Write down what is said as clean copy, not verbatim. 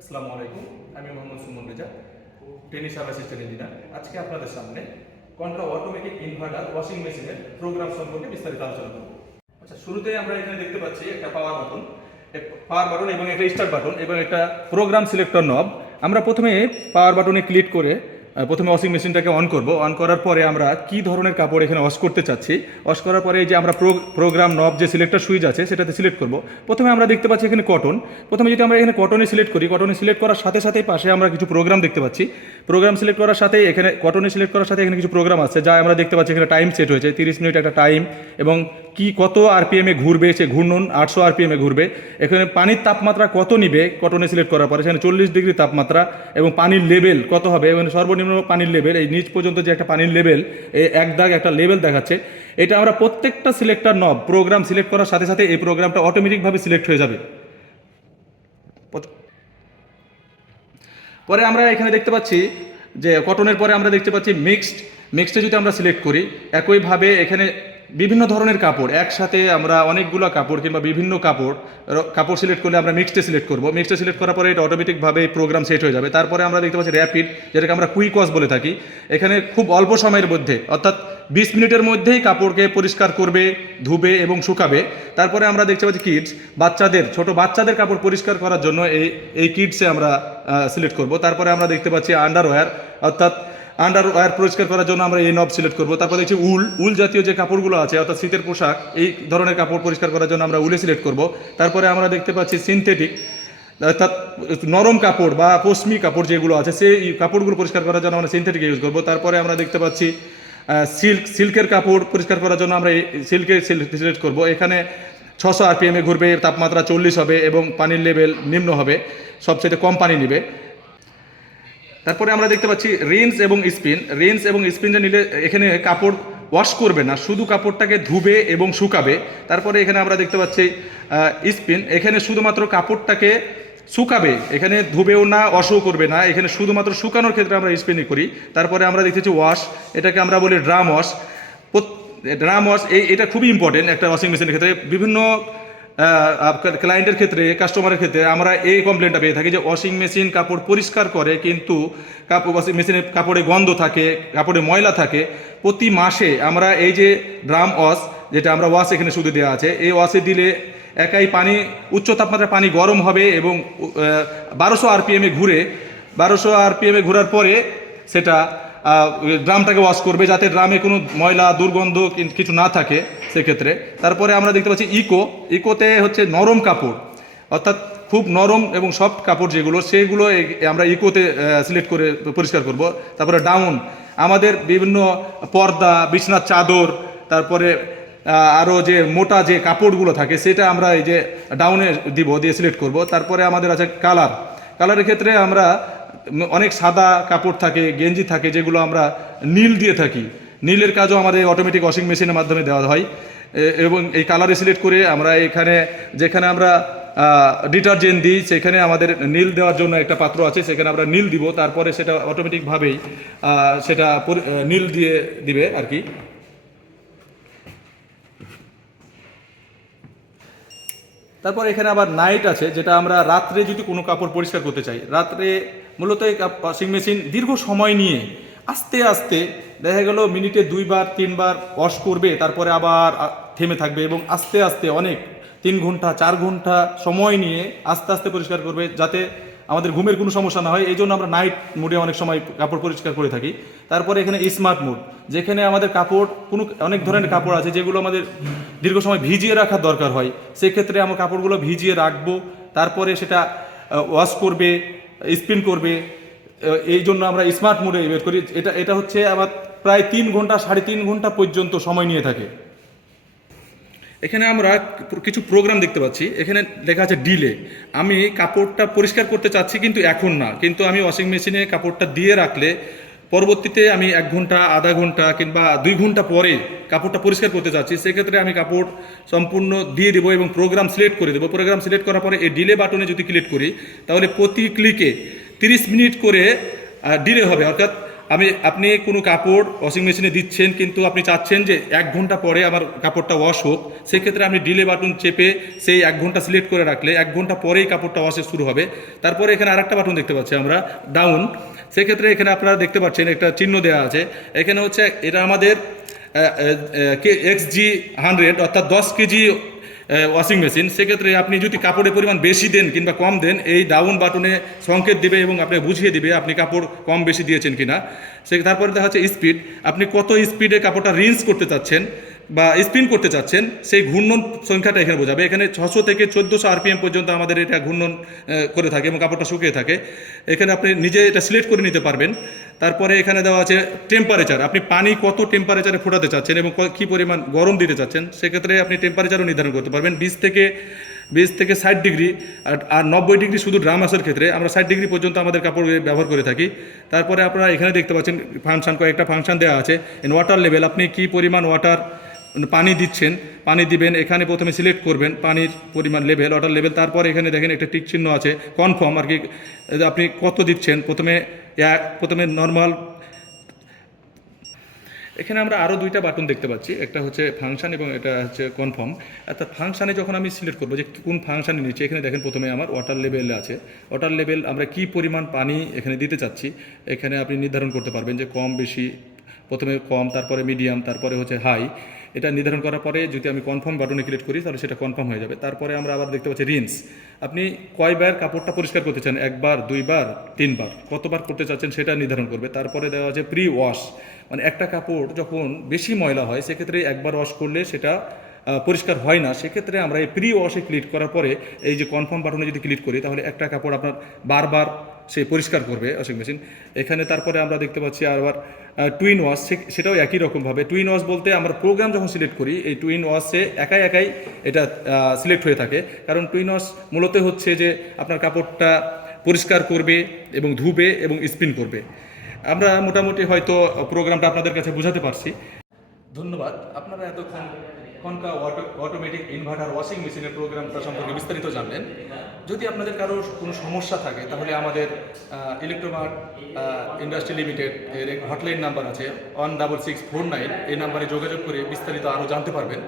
আসসালামু আলাইকুম, আমি Mohammad Suman Reza, tennis assistant engineer. আজকে আপনাদের সামনে কন্ট্রা অটোমেটিক ইনভার্টার ওয়াশিং মেশিনের প্রোগ্রাম সম্পর্কে বিস্তারিত আলোচনা করব। আচ্ছা, শুরুতেই আমরা এখানে দেখতে পাচ্ছি একটা পাওয়ার বাটন এবং একটা স্টার্ট বাটন এবং একটা প্রোগ্রাম সিলেক্টর নব। আমরা প্রথমে পাওয়ার বাটনে ক্লিক করে প্রথমে ওয়াশিং মেশিনটাকে অন করব। অন করার পরে আমরা কি ধরনের কাপড় এখানে ওয়াশ করতে চাচ্ছি, ওয়াশ করার পরে এই যে আমরা প্রোগ্রাম নব যে সিলেক্টর সুইচ আছে সেটাতে সিলেক্ট করব। প্রথমে আমরা দেখতে পাচ্ছি এখানে কটন। প্রথমে যদি আমরা এখানে কটনে সিলেক্ট করি, কটনে সিলেক্ট করার সাথে সাথে পাশে আমরা কিছু প্রোগ্রাম দেখতে পাচ্ছি। প্রোগ্রাম সিলেক্ট করার সাথে এখানে কটনে সিলেক্ট করার সাথে এখানে কিছু প্রোগ্রাম আছে, যা আমরা দেখতে পাচ্ছি এখানে টাইম সেট হয়েছে 30 মিনিট একটা টাইম, এবং কত আরপিএমে ঘুরবে, সে ঘূর্ণন 800 আরপিএমে ঘুরবে। এখানে পানির তাপমাত্রা কত নিবে কটনে সিলেক্ট করার পরে, সেখানে 40 ডিগ্রি তাপমাত্রা, এবং পানির লেভেল কত হবে, এবং সর্বনিম্ন পানির লেভেল এই নিচ পর্যন্ত যে একটা পানির লেভেল, এই এক দাগ একটা লেভেল দেখাচ্ছে। এটা আমরা প্রত্যেকটা সিলেক্টর নব প্রোগ্রাম সিলেক্ট করার সাথে সাথে এই প্রোগ্রামটা অটোমেটিকভাবে সিলেক্ট হয়ে যাবে। পরে আমরা এখানে দেখতে পাচ্ছি যে কটনের পরে আমরা দেখতে পাচ্ছি মিক্সডে যদি আমরা সিলেক্ট করি, একইভাবে এখানে বিভিন্ন ধরনের কাপড় একসাথে আমরা অনেকগুলো কাপড় কিংবা বিভিন্ন কাপড় সিলেক্ট করলে আমরা মিক্সডে সিলেক্ট করব। মিক্সডে সিলেক্ট করার পরে এটা অটোমেটিকভাবে প্রোগ্রাম সেট হয়ে যাবে। তারপরে আমরা দেখতে পাচ্ছি র্যাপিড, যেটাকে আমরা কুইক ওয়াশ বলে থাকি। এখানে খুব অল্প সময়ের মধ্যে, অর্থাৎ 20 মিনিটের মধ্যেই কাপড়কে পরিষ্কার করবে, ধুবে এবং শুকাবে। তারপরে আমরা দেখতে পাচ্ছি কিডস, ছোট বাচ্চাদের কাপড় পরিষ্কার করার জন্য এই কিডসে আমরা সিলেক্ট করব। তারপরে আমরা দেখতে পাচ্ছি আন্ডারওয়্যার, অর্থাৎ আন্ডারওয়্যার পরিষ্কার করার জন্য আমরা এই নব সিলেক্ট করব। তারপর দেখছি উল জাতীয় যে কাপড়গুলো আছে, অর্থাৎ শীতের পোশাক, এই ধরনের কাপড় পরিষ্কার করার জন্য আমরা উলে সিলেক্ট করব। তারপরে আমরা দেখতে পাচ্ছি সিনথেটিক, অর্থাৎ নরম কাপড় বা পশমি কাপড় যেগুলো আছে, সেই কাপড়গুলো পরিষ্কার করার জন্য আমরা সিনথেটিক ইউজ করব। তারপরে আমরা দেখতে পাচ্ছি সিল্কের কাপড় পরিষ্কার করার জন্য আমরা এই সিলেক্ট করব। এখানে 600 আরপিএমে ঘুরবে, তাপমাত্রা 40 হবে এবং পানির লেভেল নিম্ন হবে, সবচেয়ে কম পানি নেবে। তারপরে আমরা দেখতে পাচ্ছি রিন্স এবং স্পিন যে নিলে এখানে কাপড় ওয়াশ করবে না, শুধু কাপড়টাকে ধুবে এবং শুকাবে। তারপরে এখানে আমরা দেখতে পাচ্ছি স্পিন, এখানে শুধুমাত্র কাপড়টাকে শুকাবে, এখানে ধুবেও না ওয়াশও করবে না, এখানে শুধুমাত্র শুকানোর ক্ষেত্রে আমরা স্পিনই করি। তারপরে আমরা দেখতেছি ওয়াশ, এটাকে আমরা বলি ড্রাম ওয়াশ। এটা খুবই ইম্পর্টেন্ট একটা ওয়াশিং মেশিনের ক্ষেত্রে। বিভিন্ন ক্লায়েন্টের ক্ষেত্রে, কাস্টমারের ক্ষেত্রে আমরা এই কমপ্লেনটা পেয়ে থাকি যে ওয়াশিং মেশিন কাপড় পরিষ্কার করে, কিন্তু ওয়াশিং মেশিনের কাপড়ে গন্ধ থাকে, কাপড়ে ময়লা থাকে। প্রতি মাসে আমরা এই যে ড্রাম ওয়াশ, যেটা আমরা ওয়াশ এখানে শুধু দেওয়া আছে, এই ওয়াশে দিলে একাই পানি, উচ্চ তাপমাত্রায় পানি গরম হবে এবং 1200 আরপিএমে ঘোরার পরে সেটা ড্রামটাকে ওয়াশ করবে, যাতে ড্রামে কোনো ময়লা দুর্গন্ধ কিছু না থাকে সেক্ষেত্রে। তারপরে আমরা দেখতে পাচ্ছি ইকোতে হচ্ছে নরম কাপড়, অর্থাৎ খুব নরম এবং সফট কাপড় সেগুলো আমরা ইকোতে সিলেক্ট করে পরিষ্কার করব। তারপরে ডাউন, আমাদের বিভিন্ন পর্দা, বিছনার চাদর, তারপরে আরও যে মোটা যে কাপড়গুলো থাকে সেটা আমরা এই যে ডাউনে দিয়ে সিলেক্ট করব। তারপরে আমাদের আছে কালারের ক্ষেত্রে আমরা অনেক সাদা কাপড় থাকে, গেঞ্জি থাকে, যেগুলো আমরা নীল দিয়ে থাকি। নীলের কাজও আমাদের অটোমেটিক ওয়াশিং মেশিনের মাধ্যমে দেওয়া হয়, এবং এই কালারে সিলেক্ট করে আমরা যেখানে আমরা ডিটারজেন্ট দিই, সেখানে আমাদের নীল দেওয়ার জন্য একটা পাত্র আছে, সেখানে আমরা নীল দিব। তারপরে সেটা অটোমেটিকভাবেই সেটা নীল দিয়ে দিবে আর কি। তারপর এখানে আবার নাইট আছে, যেটা আমরা রাত্রে যদি কোনো কাপড় পরিষ্কার করতে চাই, রাত্রে মূলত এই ওয়াশিং মেশিন দীর্ঘ সময় নিয়ে আস্তে আস্তে দেখা গেল মিনিটে 2বার 3বার ওয়াশ করবে, তারপরে আবার থেমে থাকবে এবং আস্তে আস্তে অনেক 3 ঘন্টা 4 ঘন্টা সময় নিয়ে আস্তে আস্তে পরিষ্কার করবে, যাতে আমাদের ঘুমের কোনো সমস্যা না হয়। এই জন্য আমরা নাইট মোডে অনেক সময় কাপড় পরিষ্কার করে থাকি। তারপরে এখানে স্মার্ট মোড, যেখানে আমাদের অনেক ধরনের কাপড় আছে যেগুলো আমাদের দীর্ঘ সময় ভিজিয়ে রাখার দরকার হয়, সেক্ষেত্রে আমরা কাপড়গুলো ভিজিয়ে রাখবো, তারপরে সেটা ওয়াশ করবে, স্পিন করবে। এই জন্য আমরা স্মার্ট মোডে বের করি। এটা হচ্ছে আবার প্রায় 3 ঘন্টা 3.5 ঘন্টা পর্যন্ত সময় নিয়ে থাকে। এখানে আমরা কিছু প্রোগ্রাম দেখতে পাচ্ছি, এখানে লেখা আছে ডিলে। আমি কাপড়টা পরিষ্কার করতে চাচ্ছি কিন্তু এখন না, কিন্তু আমি ওয়াশিং মেশিনে কাপড়টা দিয়ে রাখলে পরবর্তীতে আমি 1 ঘন্টা, আধা ঘন্টা কিংবা 2 ঘন্টা পরে কাপড়টা পরিষ্কার করতে চাচ্ছি, সেক্ষেত্রে আমি কাপড় সম্পূর্ণ দিয়ে দেবো এবং প্রোগ্রাম সিলেক্ট করে দেবো। প্রোগ্রাম সিলেক্ট করার পরে এই ডিলে বাটনে যদি ক্লিক করি, তাহলে প্রতি ক্লিকে 30 মিনিট করে ডিলে হবে, অর্থাৎ আপনি কোনো কাপড় ওয়াশিং মেশিনে দিচ্ছেন, কিন্তু আপনি চাচ্ছেন যে 1 ঘন্টা পরে আমার কাপড়টা ওয়াশ হোক, সেক্ষেত্রে আপনি ডিলে বাটন চেপে সেই 1 ঘন্টা সিলেক্ট করে রাখলে 1 ঘন্টা পরেই কাপড়টা ওয়াশে শুরু হবে। তারপরে এখানে আরেকটা বাটন দেখতে পাচ্ছি আমরা, ডাউন। সেক্ষেত্রে এখানে আপনারা দেখতে পাচ্ছেন একটা চিহ্ন দেওয়া আছে, এখানে হচ্ছে এটা আমাদের XG100 অর্থাৎ 10 কেজি ওয়াশিং মেশিন। সেক্ষেত্রে আপনি যদি কাপড়ের পরিমাণ বেশি দেন কিংবা কম দেন, এই ডাউন বাটনে সংকেত দিবে এবং আপনাকে বুঝিয়ে দিবে আপনি কাপড় কম বেশি দিয়েছেন কিনা। তারপরে দেখা হচ্ছে স্পিড, আপনি কত স্পিডে কাপড়টা রিন্স করতে চাচ্ছেন বা স্পিন করতে চাচ্ছেন, সেই ঘূর্ণন সংখ্যাটা এখানে বোঝাবে। এখানে 600 থেকে 1400 RPM পর্যন্ত আমাদের এটা ঘূর্ণন করে থাকে এবং কাপড়টা শুকিয়ে থাকে। এখানে আপনি নিজে এটা সিলেক্ট করে নিতে পারবেন। তারপরে এখানে দেওয়া আছে টেম্পারেচার, আপনি পানি কত টেম্পারেচারে ফোটাতে চাচ্ছেন এবং কী পরিমাণ গরম দিতে চাচ্ছেন, সেক্ষেত্রে আপনি টেম্পারেচারও নির্ধারণ করতে পারবেন। 20 থেকে 60 ডিগ্রি, আর 90 ডিগ্রি শুধু ড্রাম ওয়াশের ক্ষেত্রে। আমরা 60 ডিগ্রি পর্যন্ত আমাদের কাপড় ব্যবহার করে থাকি। তারপরে আপনারা এখানে দেখতে পাচ্ছেন ফাংশন, কয়েকটা ফাংশন দেওয়া আছে। ওয়াটার লেভেল, আপনি কী পরিমাণ পানি দিচ্ছেন, পানি দিবেন, এখানে প্রথমে সিলেক্ট করবেন পানির পরিমাণ লেভেল, ওয়াটার লেভেল। তারপরে এখানে দেখেন একটা টিক চিহ্ন আছে, কনফার্ম আর কি, আপনি কত দিচ্ছেন। প্রথমে নর্মাল। এখানে আমরা আরও 2টা বাটন দেখতে পাচ্ছি, একটা হচ্ছে ফাংশন এবং এটা হচ্ছে কনফার্ম। অর্থাৎ ফাংশানে যখন আমি সিলেক্ট করবো যে কোন ফাংশানে নিচে, এখানে দেখেন প্রথমে আমার ওয়াটার লেভেল আছে। ওয়াটার লেভেল আমরা কি পরিমাণ পানি এখানে দিতে চাচ্ছি, এখানে আপনি নির্ধারণ করতে পারবেন যে কম বেশি, প্রথমে কম, তারপরে মিডিয়াম, তারপরে হচ্ছে হাই। এটা নির্ধারণ করার পরে যদি আমি কনফার্ম বাটনে ক্লিক করি তাহলে সেটা কনফার্ম হয়ে যাবে। তারপরে আমরা আবার দেখতে পাচ্ছি রিন্স, আপনি কয়বার কাপড়টা পরিষ্কার করতে চান, 1বার, 2বার, 3বার, কতবার করতে চাচ্ছেন সেটা নির্ধারণ করবে। তারপরে দেওয়া আছে প্রি ওয়াশ, মানে একটা কাপড় যখন বেশি ময়লা হয় সেক্ষেত্রে একবার ওয়াশ করলে সেটা পরিষ্কার হয় না, সেক্ষেত্রে আমরা এই প্রি ওয়াশে ক্লিক করার পরে এই যে কনফার্ম বাটনে যদি ক্লিক করি তাহলে একটা কাপড় আপনার বারবার সে পরিষ্কার করবে ওয়াশিং মেশিন। এখানে তারপরে আমরা দেখতে পাচ্ছি আবার টুইন ওয়াশ, সেটাও একই রকমভাবে। টুইন ওয়াশ বলতে আমরা প্রোগ্রাম যখন সিলেক্ট করি, এই টুইন ওয়াশে একাই এটা সিলেক্ট হয়ে থাকে। কারণ টুইন ওয়াশ মূলত হচ্ছে যে আপনার কাপড়টা পরিষ্কার করবে এবং ধুবে এবং স্পিন করবে। আমরা মোটামুটি হয়তো প্রোগ্রামটা আপনাদের কাছে বোঝাতে পারছি। ধন্যবাদ। আপনারা এতক্ষণ কনকা অটোমেটিক ইনভার্টার ওয়াশিং মেশিনের প্রোগ্রামটা সম্পর্কে বিস্তারিত জানলেন। যদি আপনাদের কারো কোনো সমস্যা থাকে তাহলে আমাদের ইলেকট্রোমার্ট ইন্ডাস্ট্রি লিমিটেড এর হটলাইন নাম্বার আছে 16649, এই নাম্বারে যোগাযোগ করে বিস্তারিত আরও জানতে পারবেন।